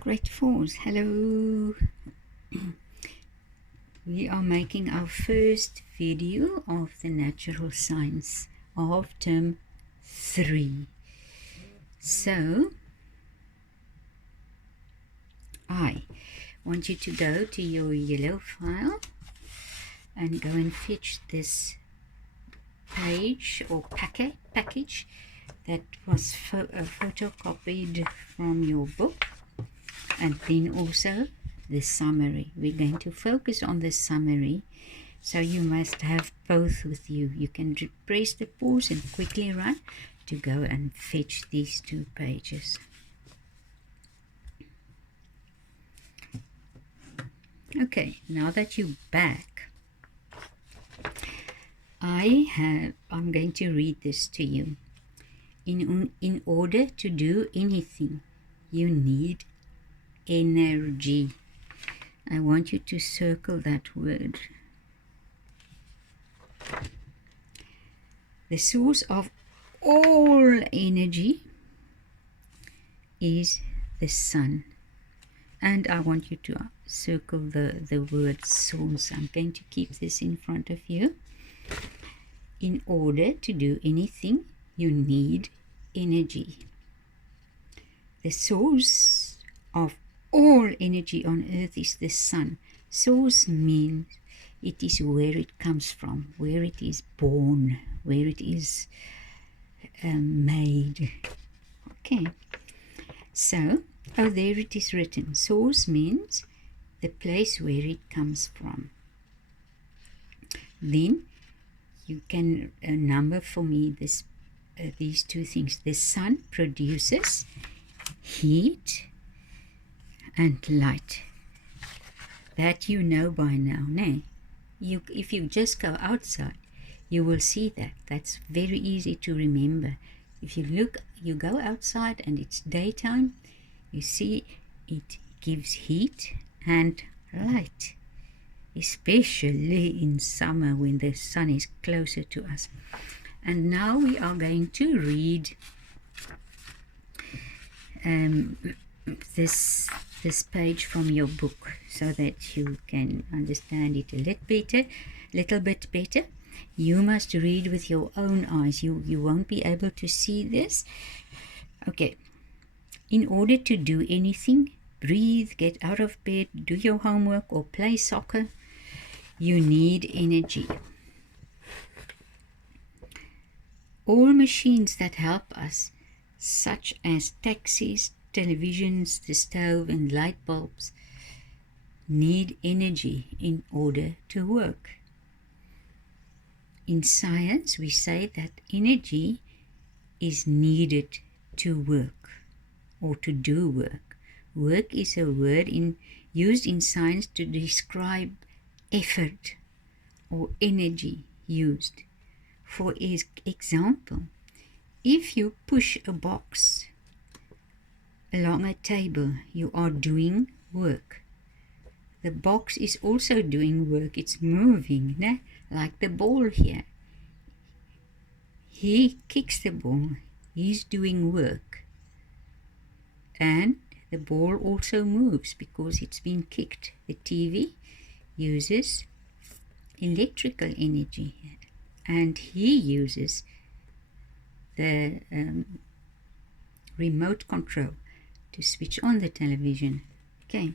Grade 4s, hello. We are making our first video of the natural science of term 3. So, I want you to go to your yellow file and go and fetch this page or package that was photocopied from your book, and then also the summary. We're going to focus on the summary, so you must have both with you. You can press the pause and quickly run to go and fetch these 2 pages. Okay, now that you're back, I'm going to read this to you. In order to do anything, you need energy. I want you to circle that word. The source of all energy is the sun. And I want you to circle the word source. I'm going to keep this in front of you. In order to do anything, you need energy. The source of all energy on earth is the sun. Source means it is where it comes from, where it is born, where it is made. Okay, so there it is written. Source means the place where it comes from. Then you can number for me these 2 things. The sun produces heat and light. That you know by now, né? If you just go outside, you will see that. That's very easy to remember. If you go outside and it's daytime, you see it gives heat and light, especially in summer when the sun is closer to us. And now we are going to read this page from your book so that you can understand it a little bit better. You must read with your own eyes. You won't be able to see this. Okay. In order to do anything, breathe, get out of bed, do your homework or play soccer, you need energy. All machines that help us, such as taxis, televisions, the stove and light bulbs, need energy in order to work. In science, we say that energy is needed to work or to do work. Work is a word used in science to describe effort or energy used. For example, if you push a box along a table, you are doing work. The box is also doing work. It's moving, né? Like the ball here. He kicks the ball. He's doing work. And the ball also moves because it's been kicked. The TV uses electrical energy, and he uses the remote control to switch on the television. Okay.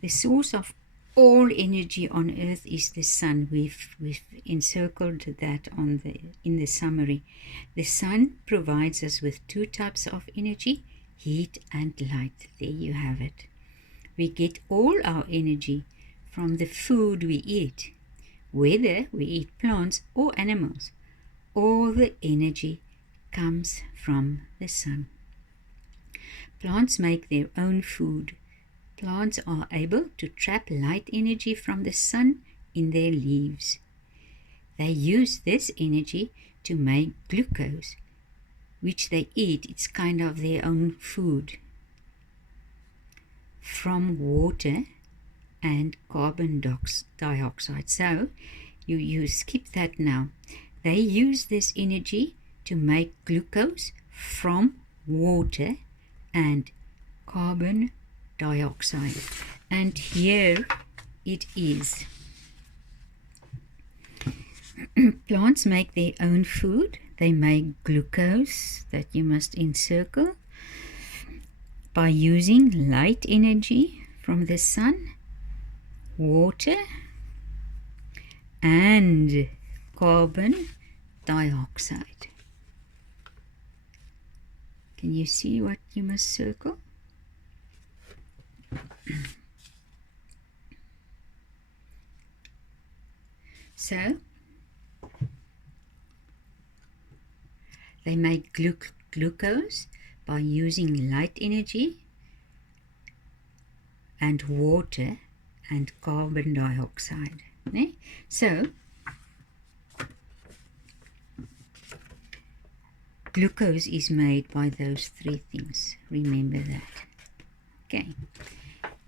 The source of all energy on earth is the sun. We've encircled that in the summary. The sun provides us with 2 types of energy, heat and light. There you have it. We get all our energy from the food we eat, whether we eat plants or animals. All the energy comes from the sun. Plants make their own food. Plants are able to trap light energy from the sun in their leaves. They use this energy to make glucose, which they eat. It's kind of their own food, from water and carbon dioxide. So you skip that now. They use this energy to make glucose from water and carbon dioxide. And here it is. Plants make their own food. They make glucose that you must encircle by using light energy from the sun, water, and carbon dioxide. Can you see what you must circle? So, they make glucose by using light energy and water and carbon dioxide. Okay? So, glucose is made by those three things. Remember that. Okay.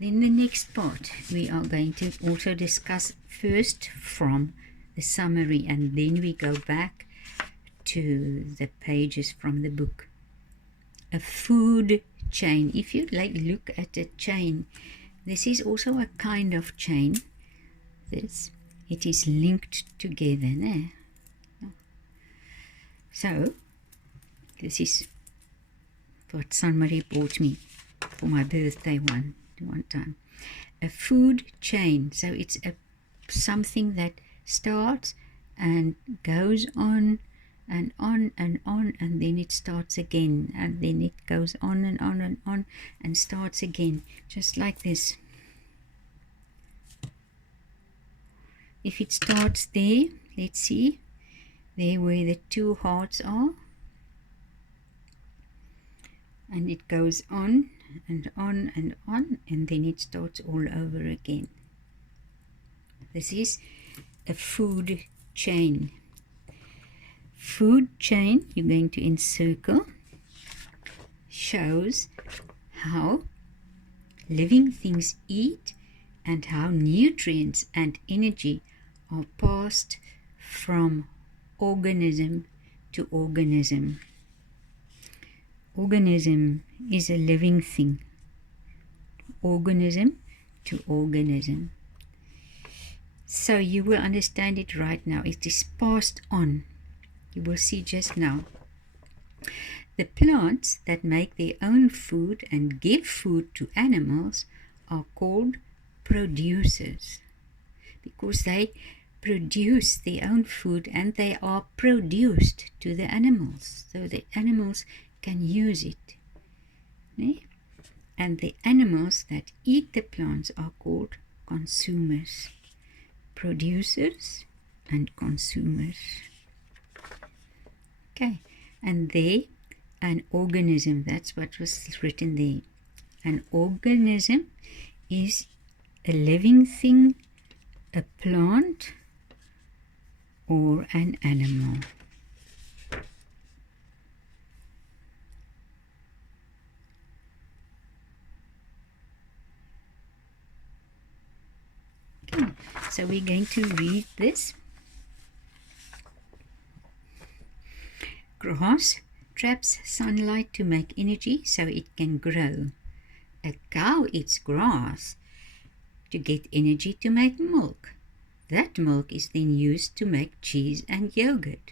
Then the next part we are going to also discuss first from the summary, and then we go back to the pages from the book. A food chain. If you look at a chain, this is also a kind of chain. It is linked together. No? So this is what somebody bought me for my birthday one time. A food chain. So it's something that starts and goes on and on and on, and then it starts again, and then it goes on and on and on and starts again, just like this. If it starts there, let's see, there where the two hearts are, and it goes on and on and on, and then it starts all over again. This is a food chain. Food chain, you're going to encircle, shows how living things eat and how nutrients and energy are passed from organism to organism. Organism is a living thing. Organism to organism. So you will understand it right now. It is passed on. You will see just now. The plants that make their own food and give food to animals are called producers, because they produce their own food and they are produced to the animals, so the animals can use it. Okay? And the animals that eat the plants are called consumers. Producers and consumers. Okay, and there, an organism, that's what was written there. An organism is a living thing, a plant, or an animal. Okay, so we're going to read this. Grass traps sunlight to make energy so it can grow. A cow eats grass to get energy to make milk. That milk is then used to make cheese and yogurt.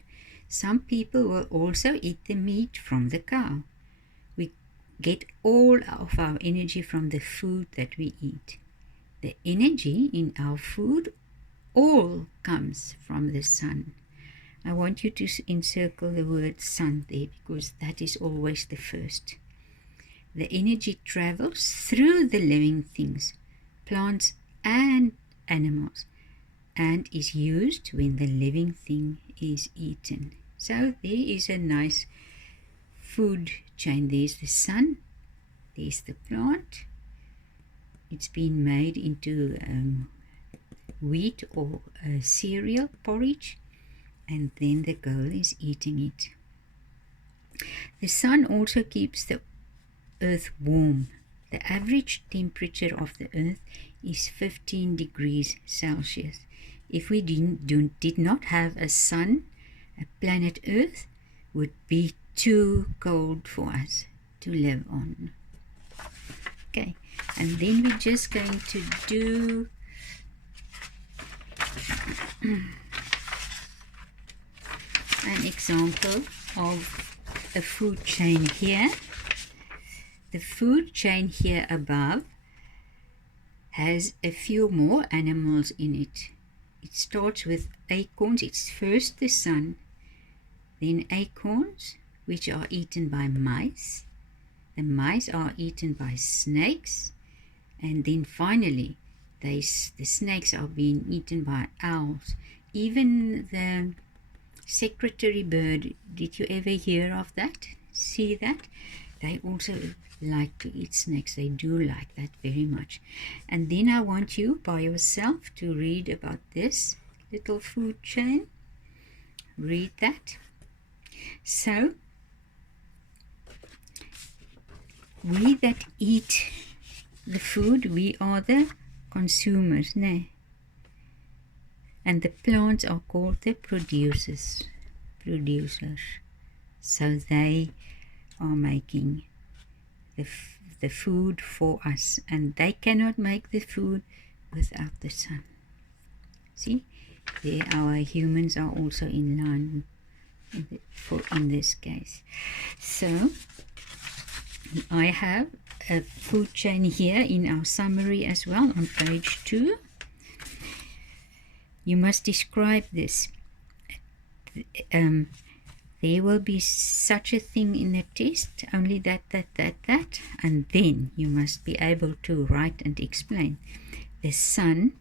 Some people will also eat the meat from the cow. We get all of our energy from the food that we eat. The energy in our food all comes from the sun. I want you to encircle the word sun there, because that is always the first. The energy travels through the living things, plants and animals, and is used when the living thing is eaten. So there is a nice food chain. There's the sun, there's the plant. It's been made into wheat or cereal porridge, and then the girl is eating it. The sun also keeps the earth warm. The average temperature of the earth is 15 degrees Celsius. If we did not have a sun, a planet Earth would be too cold for us to live on. Okay, And then we're just going to do an example of a food chain here. The food chain here above has a few more animals in it. It starts with acorns. It's first the sun, then acorns, which are eaten by mice. The mice are eaten by snakes, and then finally the snakes are being eaten by owls. Even the secretary bird, did you ever hear of that? See that? They also like to eat snakes. They do like that very much. And then I want you by yourself to read about this little food chain. Read that. So, we that eat the food, we are the consumers, né? And the plants are called the producers. So they are making the food for us, and they cannot make the food without the sun. See, there our humans are also in line in this case. So I have a food chain here in our summary as well on page 2. You must describe this. There will be such a thing in the test, only that, and then you must be able to write and explain. The sun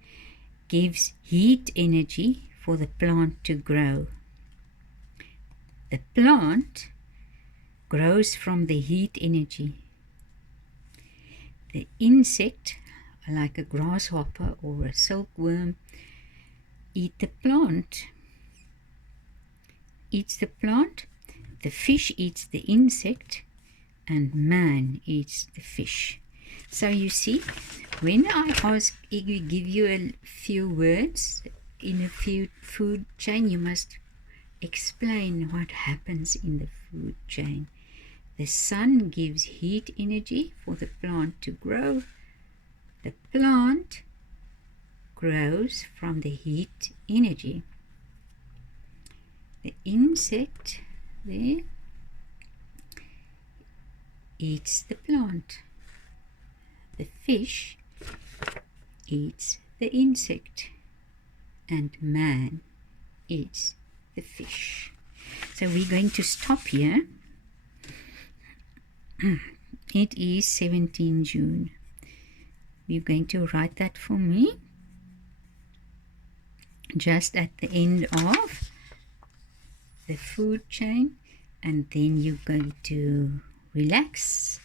gives heat energy for the plant to grow. The plant grows from the heat energy. The insect, like a grasshopper or a silkworm, eats the plant. The fish eats the insect, and man eats the fish. So you see, when I give you a few words in a food chain, you must explain what happens in the food chain. The sun gives heat energy for the plant to grow. The plant grows from the heat energy. The insect there eats the plant. The fish eats the insect, and man eats the fish. So we're going to stop here. It is 17 June. You're going to write that for me just at the end of the food chain, and then you're going to relax,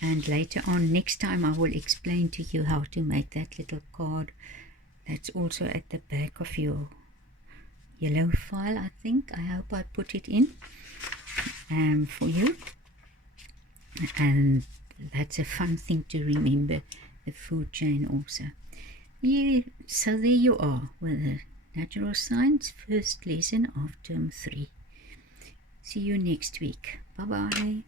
and later on, next time, I will explain to you how to make that little card that's also at the back of your yellow file. I think, I hope I put it in for you, and that's a fun thing to remember, the food chain also. Yeah, so there you are with the Natural Science first lesson of term 3. See you next week. Bye-bye.